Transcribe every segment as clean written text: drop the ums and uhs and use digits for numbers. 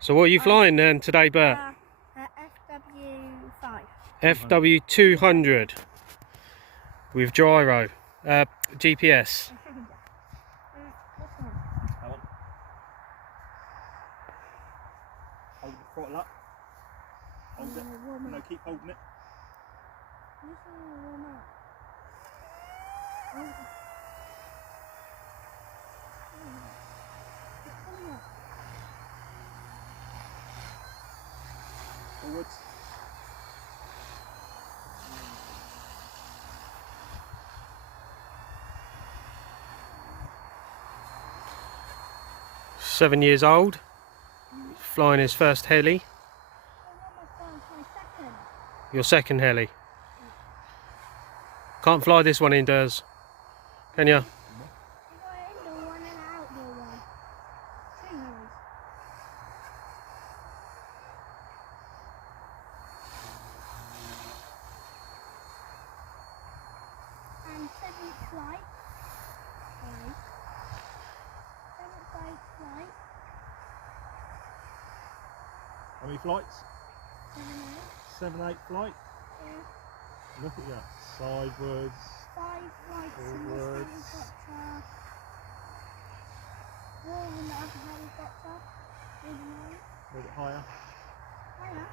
So what are you flying then today, Bert? FW5. FW200 with gyro, GPS. This one. That one. Hold the throttle up. Hold it. No, keep holding it. This one will warm up. Oh. It's coming up. Forwards. Seven years old, flying his first heli. Your second heli. Can't fly this one indoors, can you? And seventh flight. Seventh flight. How many flights? 7, 7, 8 flight. Yeah. Look at that. Sidewards. 5 flights in this Forwards. helicopter. 4 in the other helicopter. A little bit higher. Higher.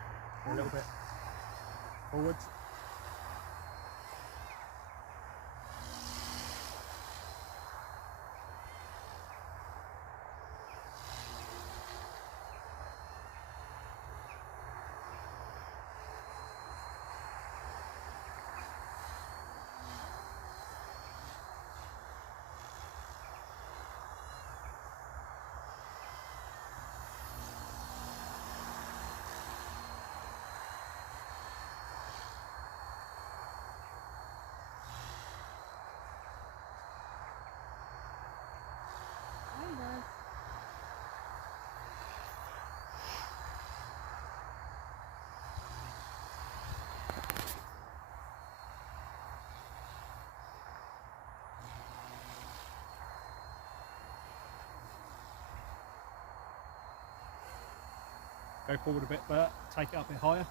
A little bit. Forwards. Go forward a bit, Bert. Take it up a bit higher.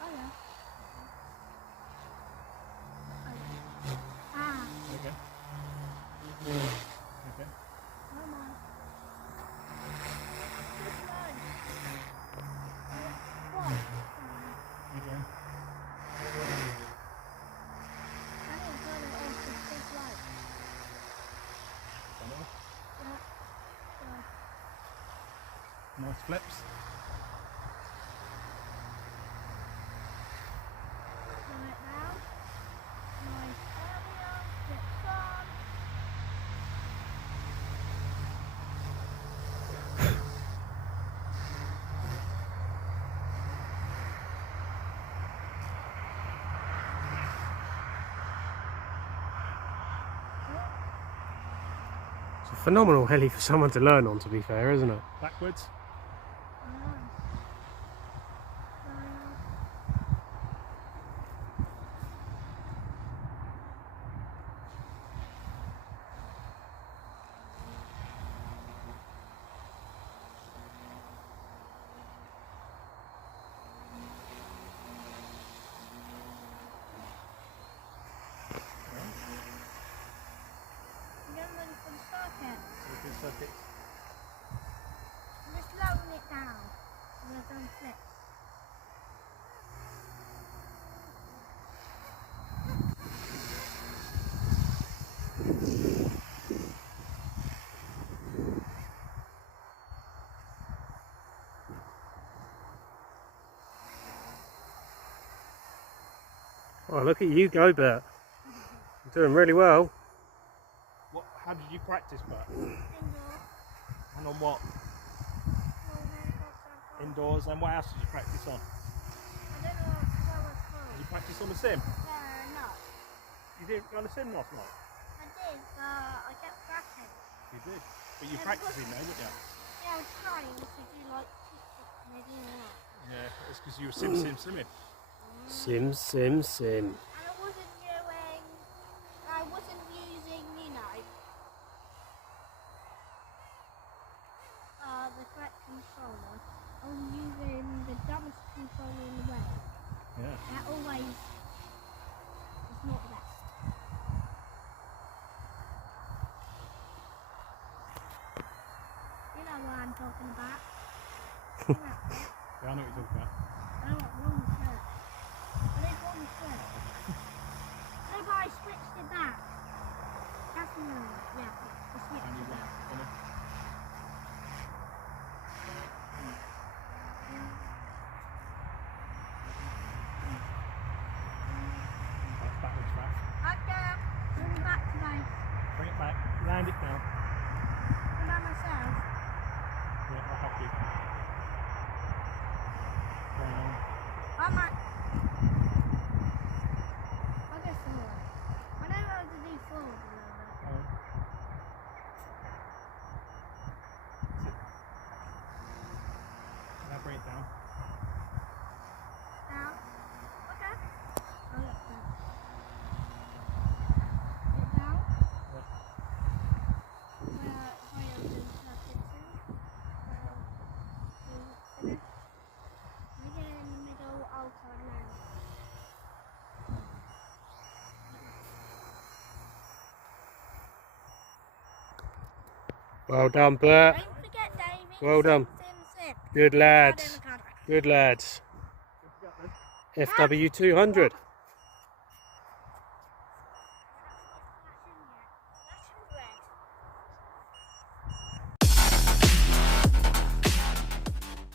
Higher. Ah. Okay. Okay. Come on. Okay. Nice flips. It's a phenomenal heli for someone to learn on, to be fair, isn't it? Backwards. Open circuits. Just slowing it down. We're going to flip. Oh, look at you go, Bert. You're doing really well. What? How did you practice, Bert? Indoor. And on what? Indoors. And what else did you practice on? I don't know what that was Did called. you practice on the sim? No. You didn't go on the sim last night? I did, but I kept crashing. You did. But you're practicing now, weren't you? Yeah, I was trying to do like TikTok maybe or not. Yeah, it's because you were simming. Sim, sim, sim. And I wasn't using, you know, controller, I was using the dumbest controller in the world. Yeah. That always is not the best. You know what I'm talking about. You know. Yeah, I know what you're talking about. I want wrong shirt. I did wrong shirt. No, but I switched it back. That's no. Yeah, I switched And you it back. want that's backwards fast. Okay, bring it back to base. Bring it back. Land it now. I'm by myself. Yeah, I'll help you. Down. I might. I'll go forward. I know how to do forward a little bit. Oh. Now bring it down. Down. Okay. I'll look down. Get down. Yeah. Where I'm doing circuits in. Finish. We get in the middle, I'll turn around. Well done, Bert. Don't forget, Davey. Well done. Sick. Good Card in lads. the card. Good lads. Good job, then. FW200.